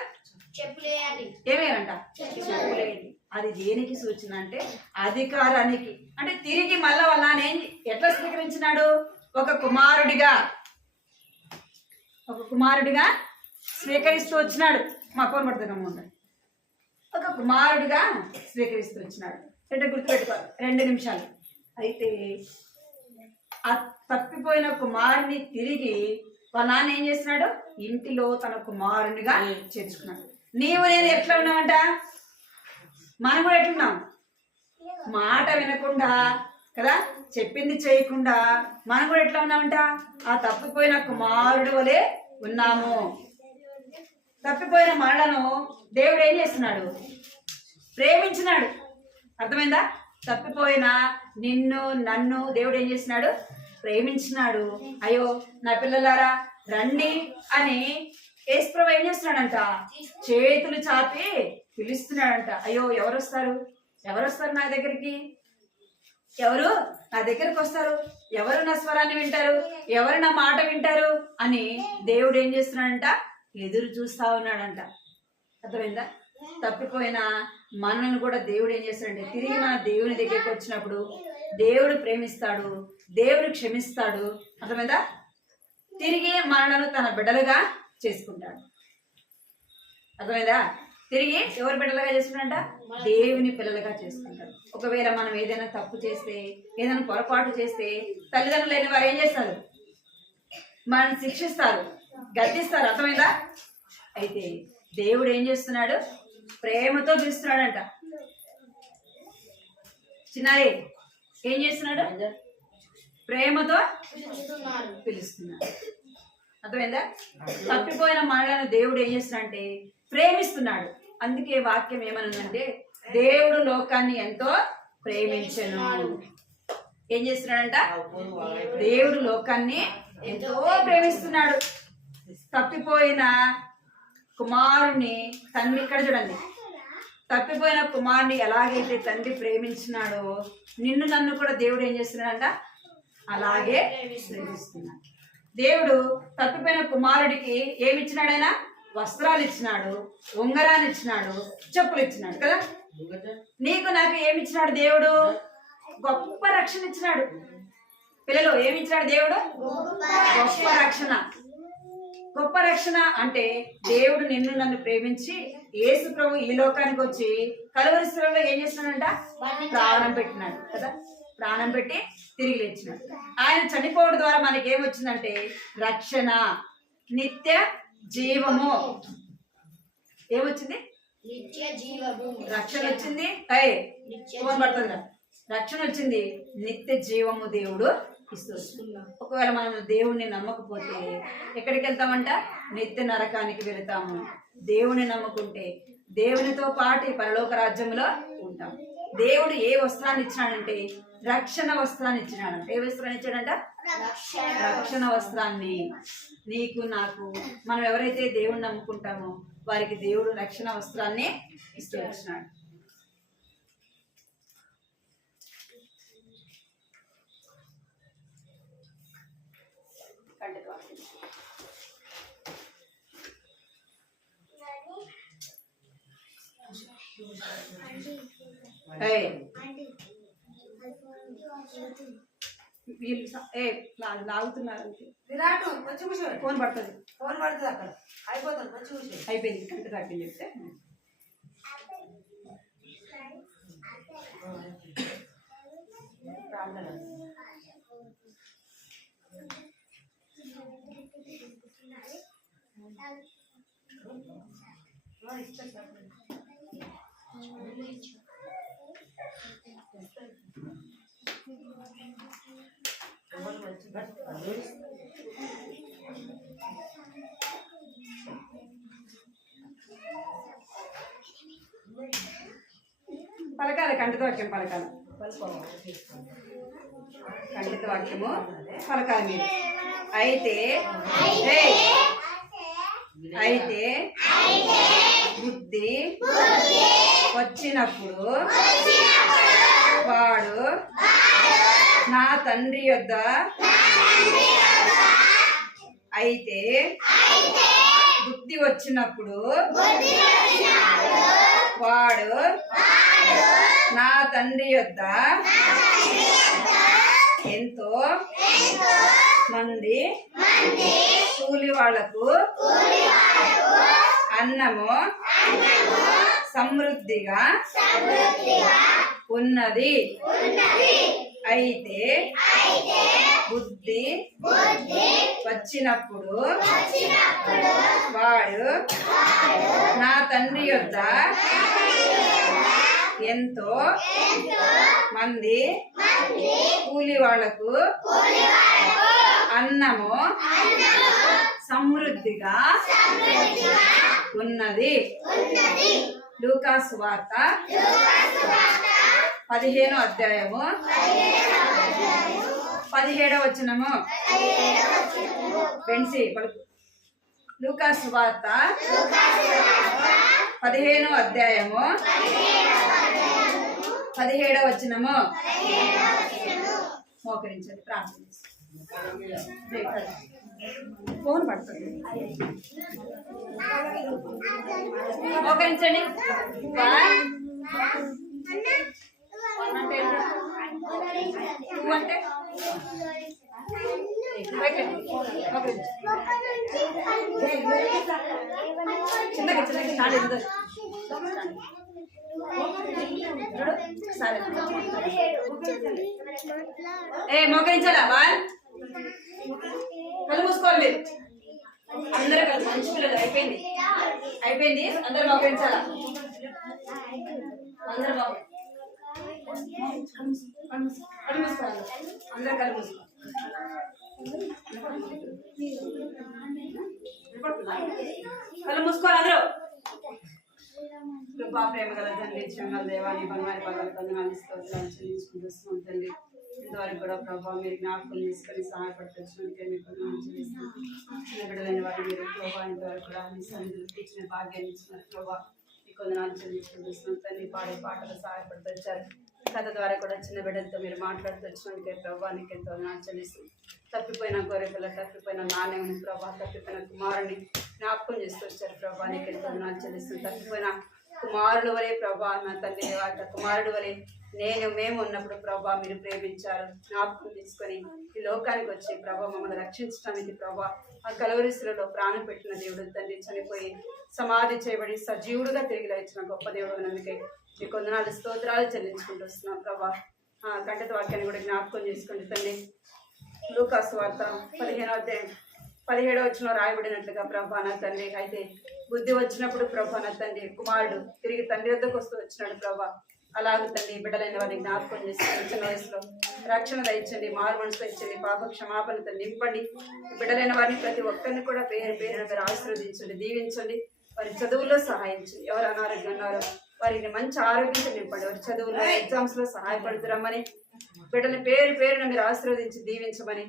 ఏమేనంట చెప్పులేయండి. అది దేనికి సూచన అంటే అధికారానికి. అంటే తిరిగి మళ్ళా వాళ్ళ నాన్న ఎట్లా స్వీకరించినాడు, ఒక కుమారుడిగా స్వీకరిస్తూ వచ్చినాడు. మా ఫోన్ పడుతున్నాము, ఒక కుమారుడిగా స్వీకరిస్తూ వచ్చినాడు. అంటే గుర్తుపెట్టుకోవాలి 2 నిమిషాలు. అయితే ఆ తప్పిపోయిన కుమారుని తిరిగి వాళ్ళ నాన్న ఏం చేస్తున్నాడు, ఇంటిలో తన కుమారునిగా చేర్చుకున్నాడు. నీవు నేను ఎట్లా ఉన్నామంట, మనం కూడా ఎట్లున్నాం, మాట వినకుండా కదా, చెప్పింది చేయకుండా మనం కూడా ఎట్లా ఉన్నామంట, ఆ తప్పిపోయిన కుమారుడు వలె ఉన్నాము. తప్పిపోయిన మనలను దేవుడు ఏం చేస్తున్నాడు, ప్రేమించినాడు. అర్థమైందా? తప్పిపోయిన నిన్ను నన్ను దేవుడు ఏం చేస్తున్నాడు, ప్రేమించినాడు. అయ్యో నా పిల్లలారా రండి అని యేసుప్రభు ఏం చేస్తున్నాడంట, చేతులు చాపి పిలుస్తున్నాడంట. అయ్యో ఎవరు వస్తారు నా దగ్గరికి, ఎవరు నా దగ్గరికి వస్తారు, ఎవరు నా స్వరాన్ని వింటారు, ఎవరు నా మాట వింటారు అని దేవుడు ఏం చేస్తున్నాడంట, ఎదురు చూస్తా ఉన్నాడంట. అర్థమైందా? తప్పిపోయిన మనల్ని కూడా దేవుడు ఏం చేస్తాడంటే తిరిగి మన దేవుని దగ్గరికి వచ్చినప్పుడు దేవుడు ప్రేమిస్తాడు, దేవుడు క్షమిస్తాడు. అర్థమైందా? తిరిగి మనలను తన బిడ్డలుగా చేసుకుంటాడు. అర్థమైందా? తిరిగి ఎవరి బిడ్డలుగా చేసుకుంటాడంట, దేవుని పిల్లలుగా చేసుకుంటాడు. ఒకవేళ మనం ఏదైనా తప్పు చేస్తే, ఏదైనా పొరపాటు చేస్తే తల్లిదండ్రులు లేని వారు ఏం చేస్తారు, మనల్ని శిక్షిస్తారు, గద్దిస్తారు. అర్థమైందా? అయితే దేవుడు ఏం చేస్తున్నాడు, ప్రేమతో పిలుస్తున్నాడంట. చిన్నారి ఏం చేస్తున్నాడు, ప్రేమతో పిలుస్తున్నాడు. అర్థమైందా? తప్పిపోయిన మనలను దేవుడు ఏం చేస్తున్నాడంటే ప్రేమిస్తున్నాడు. అందుకే వాక్యం ఏమనుందంటే దేవుడు లోకాన్ని ఎంతో ప్రేమించెను. ఏం చేస్తున్నాడంట, దేవుడు లోకాన్ని ఎంతో ప్రేమిస్తున్నాడు. తప్పిపోయిన కుమారుని తండ్రి, ఇక్కడ చూడండి, తప్పిపోయిన కుమారుని ఎలాగైతే తండ్రి ప్రేమించినాడో నిన్ను నన్ను కూడా దేవుడు ఏం చేస్తున్నాడంట, అలాగే ప్రేమిస్తున్నాడు. దేవుడు తప్పిపోయిన కుమారుడికి ఏమి ఇచ్చినాడు, ఆయన వస్త్రాలు ఇచ్చినాడు, ఉంగరాన్ని ఇచ్చినాడు, చెప్పులు ఇచ్చినాడు కదా. నీకు నాకు ఏమి ఇచ్చినాడు దేవుడు, గొప్ప రక్షణ ఇచ్చినాడు. పిల్లలు ఏమి ఇచ్చినాడు దేవుడు, గొప్ప రక్షణ. గొప్ప రక్షణ అంటే దేవుడు నిన్ను నన్ను ప్రేమించి యేసు ప్రభు ఈ లోకానికి వచ్చి కలువరి శిలువలో ఏం చేస్తున్నాడంట, ప్రాణం పెట్టినాడు కదా. ప్రాణం పెట్టి తిరిగి లేచినాడు. ఆయన చనిపోవడం ద్వారా మనకి ఏమొచ్చిందంటే రక్షణ, నిత్య జీవము. ఏమొచ్చింది, రక్షణ వచ్చింది. ఫోన్ పడుతుంది, రక్షణ వచ్చింది, నిత్య జీవము దేవుడు ఇస్తున్నాడు. ఒకవేళ మనం దేవుణ్ణి నమ్మకపోతే ఎక్కడికి వెళ్తామంట, నిత్య నరకానికి వెళతాము. దేవుని నమ్ముకుంటే దేవునితో పాటు పరలోక రాజ్యంలో ఉంటాం. దేవుడు ఏ వస్త్రాన్ని ఇచ్చినాడంటే రక్షణ వస్త్రాన్ని ఇచ్చినాడంట. ఏ వస్త్రాన్ని ఇచ్చాడంట, రక్షణ వస్త్రాన్ని నీకు నాకు మనం ఎవరైతే దేవుణ్ణి నమ్ముకుంటామో వారికి దేవుడు రక్షణ వస్త్రాన్ని ఇస్తూ వచ్చినాడు. లాగుతున్నారు ఫోన్ పడుతుంది అక్కడ అయిపోతుంది మంచి విషయం అయిపోయింది కంట తాకింది చెప్తే పలకాలి కంటితో వాక్యం పలకాలి కంటితో వాక్యము పలకాలి మీరు అయితే అయితే బుద్ధి వచ్చినప్పుడు వాడు నా తండ్రి యొద్ద అయితే బుద్ధి వచ్చినప్పుడు వాడు నా తండ్రి యొద్ద ఎంతో మంది కూలి వాళ్లకు అన్నము సమృద్ధిగా ఉన్నది. అయితే బుద్ధి వచ్చినప్పుడు వాడు నా తండ్రి యొద్ద ఎంతో మంది కూలి వాళ్లకు అన్నము సమృద్ధిగా ఉన్నది. లూకా సువార్త 15వ అధ్యాయము 17వ వచనము. పెన్సి లూకా సువార్త 15వ అధ్యాయము 17వ వచనము. మోకరించండి, ప్రార్థన ఫోన్ పడుతుంది. మోకరించండి. అంటే చిన్నగా చిన్నగా స్టార్ట్ సరే మోకరించాలా వాళ్ళు కళ్ళు మూసుకోవాలి. అందరూ కలిసి మంచి పిల్లలు అయిపోయింది అందరూ మోకరించాలా. అందరూ కళ్ళు మూసుకోవాలి. అందరూ కళ్ళు మూసుకోవాలి. కళ్ళు మూసుకోవాలి అందరూ. కృపా ప్రేమ గల తండ్రి, క్షమల దేవాన్ని బలమైన పగల కొందనాలు చెల్లించుకుంటూ తండ్రి, ఇంతవరకు కూడా ప్రభావ మీరు జ్ఞాపకం తీసుకొని సహాయపడుతున్నట్టే మీకు కొందనాలు చెల్లిస్తున్నాం. చిన్న బిడ్డలైన వారు మీరు ప్రభావ ఇంతవరకు కూడా మీ సన్నిధికి ఇచ్చిన భాగ్యాన్ని ఇచ్చిన ప్రభావ మీ కొందనాలు చెల్లించుకుంటున్నాం తండ్రి. పాడే పాటలు సహాయపడుతూ వచ్చారు. కథ ద్వారా కూడా చిన్న బిడ్డలతో మీరు మాట్లాడుతూ వచ్చినందుకే ప్రభావానికి ఎంతో వందనాలు చెల్లిస్తున్నాం. తప్పిపోయిన గొర్రెపిల్ల, తప్పిపోయిన నాణ్యం ప్రభావ, తప్పిపోయిన కుమారుని జ్ఞాపకం చేస్తూ వచ్చారు. ప్రభావానికి ఎంతో వందనాలు చెల్లిస్తున్నాం. తప్పిపోయిన కుమారుడు వలె ప్రభా, నా తండ్రి వాటి కుమారుడు వలె మేము ఉన్నప్పుడు ప్రభా మీరు ప్రేమించారు. జ్ఞాపకం తీసుకొని ఈ లోకానికి వచ్చి ప్రభా మమ్మల్ని రక్షించడానికి ప్రభా ఆ కలవరిశిలలో ప్రాణం పెట్టిన దేవుడు తండ్రి, చనిపోయి సమాధి చేయబడి సజీవుడుగా తిరిగి లేచిన గొప్ప దేవుడు నమ్మకే మీ కొందనాలు స్తోత్రాలు చెల్లించుకుంటూ వస్తున్నాం ప్రభా. కంటత వాక్యాన్ని కూడా జ్ఞాపకం చేసుకోండి తండ్రి. లూకా సువార్త 15వ అధ్యాయం 17వ వచనంలో రాయబడినట్లుగా ప్రభా నా తండ్రి, అయితే బుద్ధి వచ్చినప్పుడు ప్రభా నా తండ్రి కుమారుడు తిరిగి తండ్రి వద్దకు వస్తూ వచ్చినాడు ప్రభా. అలాగే తండ్రి బిడ్డలైన వారిని జ్ఞాపకం చేసి చిన్న వయసులో రక్షణ దయచండి, మారు మనసు ఇచ్చండి, పాప క్షమాపణతో నింపండి. బిడ్డలైన వారిని ప్రతి ఒక్కరిని కూడా పేరు పేరున మీరు ఆశీర్వదించండి, దీవించండి. వారి చదువుల్లో సహాయించండి. ఎవరు అనారోగ్యం ఉన్నారో వారిని మంచి ఆరోగ్యంతో నింపండి. వారి చదువుల్లో ఎగ్జామ్స్ లో సహాయపడుతురమ్మని బిడ్డని పేరు పేరున మీరు ఆశీర్వదించి దీవించమని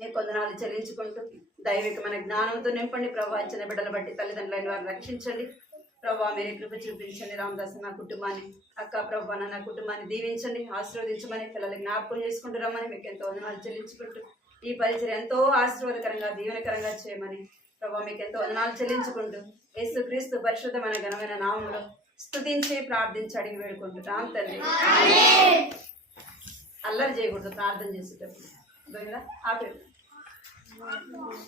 నీ కొందనాలు చెల్లించుకుంటూ దైవికమైన జ్ఞానంతో నింపండి ప్రభా. చిన్న బిడ్డలు బట్టి తల్లిదండ్రులైన వారిని రక్షించండి ప్రభా. మీరు కృప చూపించండి. రామదాస్ నా కుటుంబాన్ని, అక్క ప్రభా నా కుటుంబాన్ని దీవించండి, ఆశీర్వదించమని, పిల్లలు జ్ఞాపకం చేసుకుంటూ రమ్మని మీకు ఎంతో వందనాలు చెల్లించుకుంటూ ఈ పరిచయం ఎంతో ఆశీర్వాదకరంగా దీవెనకరంగా చేయమని ప్రభా మీకు ఎంతో వందనాలు చెల్లించుకుంటూ యేసుక్రీస్తు పరిశుద్ధమైన ఘనమైన నామములో స్తుతించి ప్రార్థించి అడిగి వేడుకుంటున్నాం తండ్రి. అల్లరి చేయకూడదు ప్రార్థన చేసేటప్పుడు. ఆపేది.